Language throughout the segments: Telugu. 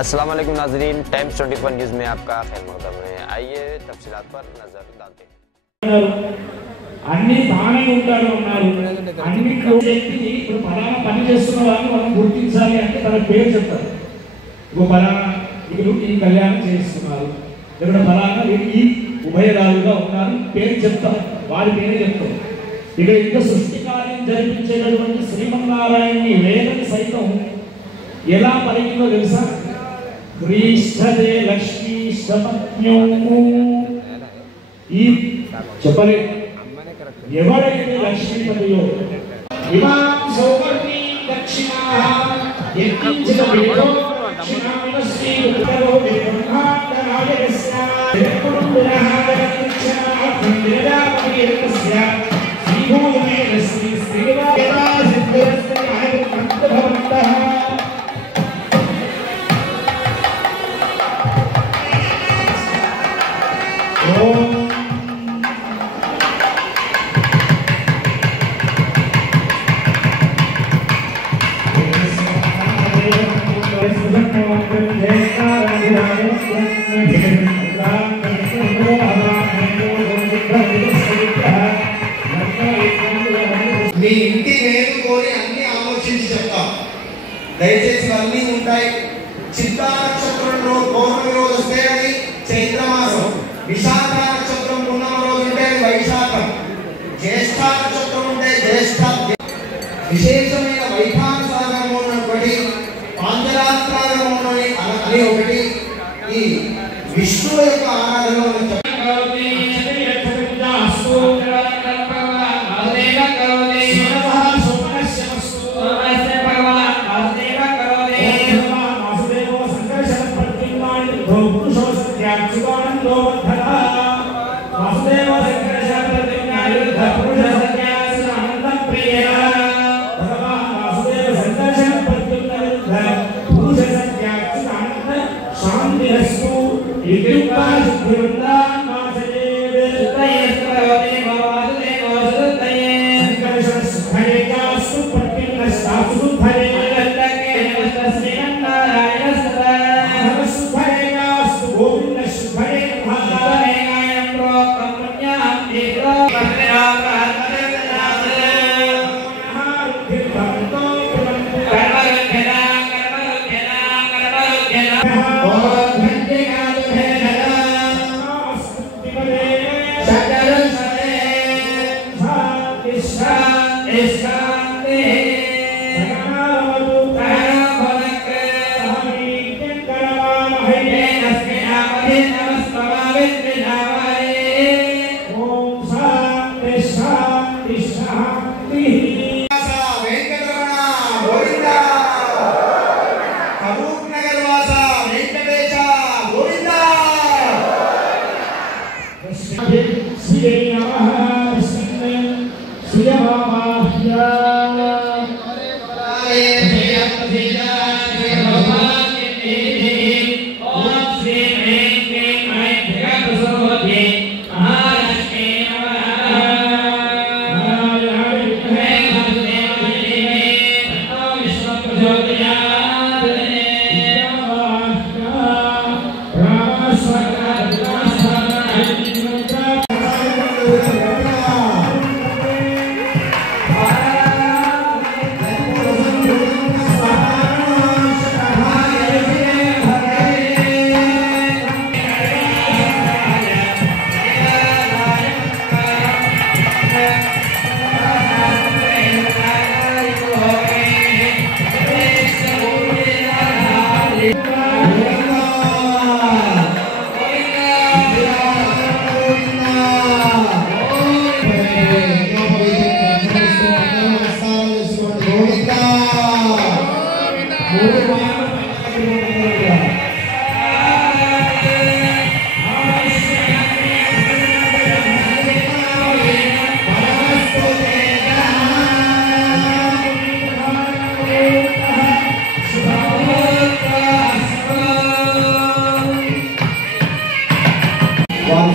अस्सलाम वालेकुम नाज़रीन, टाइम्स 24 न्यूज़ में आपका खैर मक़दम है। आइए तफसीलात पर नजर डालते हैं। అన్ని తానే ఉంటారు అన్నారు. అన్ని వ్యక్తిని ఇప్పుడు పలానా పని చేస్తున్న వాళ్ళని మనం గుర్తించాలి అంటే తన పేరు చెప్తారు. ఇప్పుడు పలానా వీళ్ళు ఈ కళ్యాణం చేస్తున్నారు, లేకుంటే పలానా ఈ ఉభయదారులుగా ఉన్నారు, పేరు చెప్తారు, వారి పేరు చెప్తారు. ఇక్కడ ఇంత సృష్టి కార్యం జరిపించేటటువంటి శ్రీమన్నారాయణని వేదం సైతం ఎలా పలికిందో తెలుసా? క్రీష్టదే లక్ష్మీ సపత్న్యము. ఈ చెప్పలే ఎవరైతే లక్ష్మీపతియో ఇమాం సౌవర్ణి దక్షిణాః యత్కించిత వేదో దక్షిణామస్మి ఉత్తరో బ్రహ్మాండనాయకస్య యత్పురుషః దక్షిణాః దిరజాపతియస్య శ్రీభూమే శ్రీ శ్రీవాయతా సిద్ధస్య భవంతః. ఓం మీ ఇంటి వేలు కోరి అన్ని ఆలోచించి చెప్తాం. దయచేసి అన్నీ ఉంటాయి. చిత్తా నక్షత్రంలో పౌర్ణమి రోజు వస్తే అది చైత్రమాసం, విశాఖ నక్షత్రం పూర్ణమ రోజు ఉంటే అది వైశాఖం, జ్యేష్ఠ నక్షత్రం ఉంటే జ్యేష్ఠ. విశేషమైన వైఖానసాగరము ఒకటి, పాంచరాత్రాగరము అని ఒకటి. ఈ విష్ణువు యొక్క ఆరాధన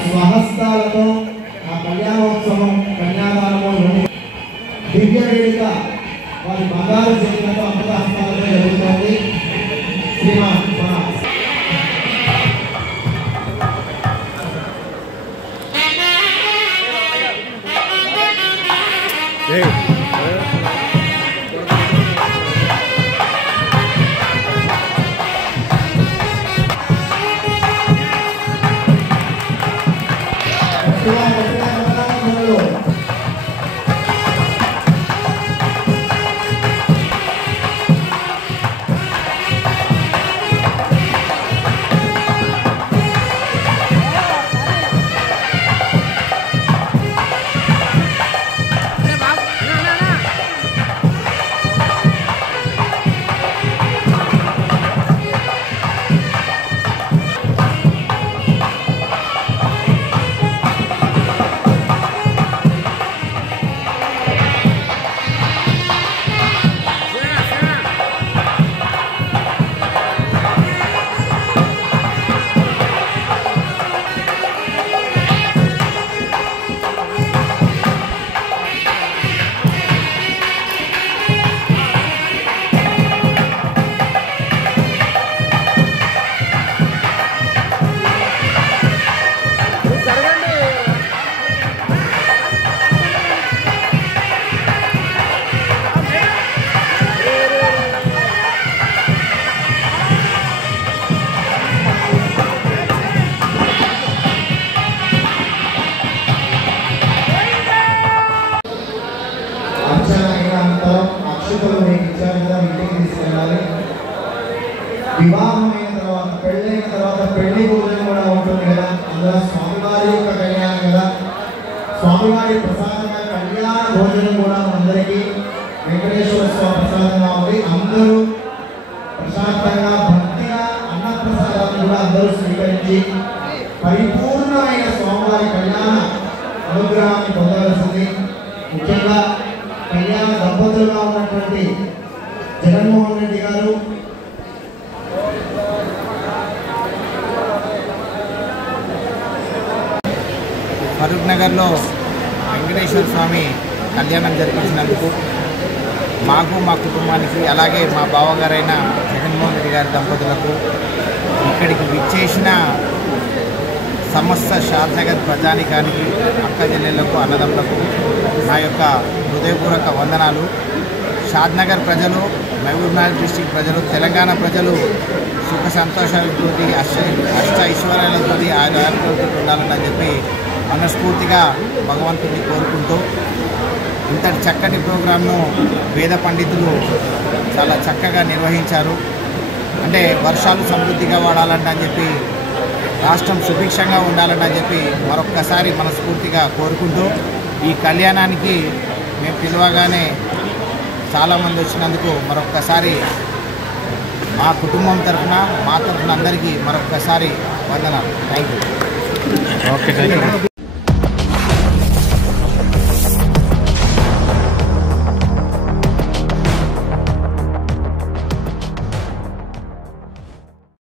స్వహస్తాలతో ఆ కళ్యాణోత్సవం కన్యాదానము దివ్య వేదిక వారి బంగారు చేతులతో అమృత హస్తాలతో జరుగుతోంది. శ్రీమాన్ వివాహమైన తర్వాత పెళ్ళైన తర్వాత పెళ్లి భోజనం కూడా ఉంటుంది కదా, అందులో స్వామివారి యొక్క కళ్యాణం కదా, స్వామివారి ప్రసాదంగా కళ్యాణ భోజనం కూడా అందరికీ వెంకటేశ్వర స్వామి ప్రసాదంగా ఉంది. అందరూ ప్రశాంతంగా భక్తిగా అన్న ప్రసాదాన్ని కూడా అందరూ స్వీకరించి పరిపూర్ణమైన స్వామివారి కళ్యాణ అనుగ్రహాన్ని పొందవలసింది. ముఖ్యంగా కళ్యాణ దంపతులుగా ఉన్నటువంటి జగన్మోహన్ రెడ్డి గారు, ఫరూక్ నగర్లో వెంకటేశ్వర స్వామి కళ్యాణం జరిపించినందుకు మాకు మా కుటుంబానికి అలాగే మా బావగారైన జగన్మోహన్ రెడ్డి గారి దంపతులకు ఇక్కడికి విచ్చేసిన సమస్త షాద్నగర్ ప్రజానికానికి అక్క చెల్లెళ్లకు అన్నదమ్ములకు నా యొక్క హృదయపూర్వక వందనాలు. షాద్నగర్ ప్రజలు, మహబూబ్నగర్ డిస్టిక్ ప్రజలు, తెలంగాణ ప్రజలు సుఖ సంతోషాలతో అష్ట ఐశ్వర్యాలతో ఆరోగ్యాలతో ఉండాలని చెప్పి మనస్ఫూర్తిగా భగవంతుడిని కోరుకుంటూ ఇంతటి చక్కటి ప్రోగ్రాంను వేద పండితులు చాలా చక్కగా నిర్వహించారు. అంటే వర్షాలు సమృద్ధిగా వాడాలంట అని చెప్పి, రాష్ట్రం సుభిక్షంగా ఉండాలని చెప్పి మరొక్కసారి మనస్ఫూర్తిగా కోరుకుంటూ ఈ కళ్యాణానికి మేము పిలవగానే చాలామంది వచ్చినందుకు మరొక్కసారి మా కుటుంబం తరఫున మా తరఫున అందరికీ మరొక్కసారి వందనాలు. Thank you.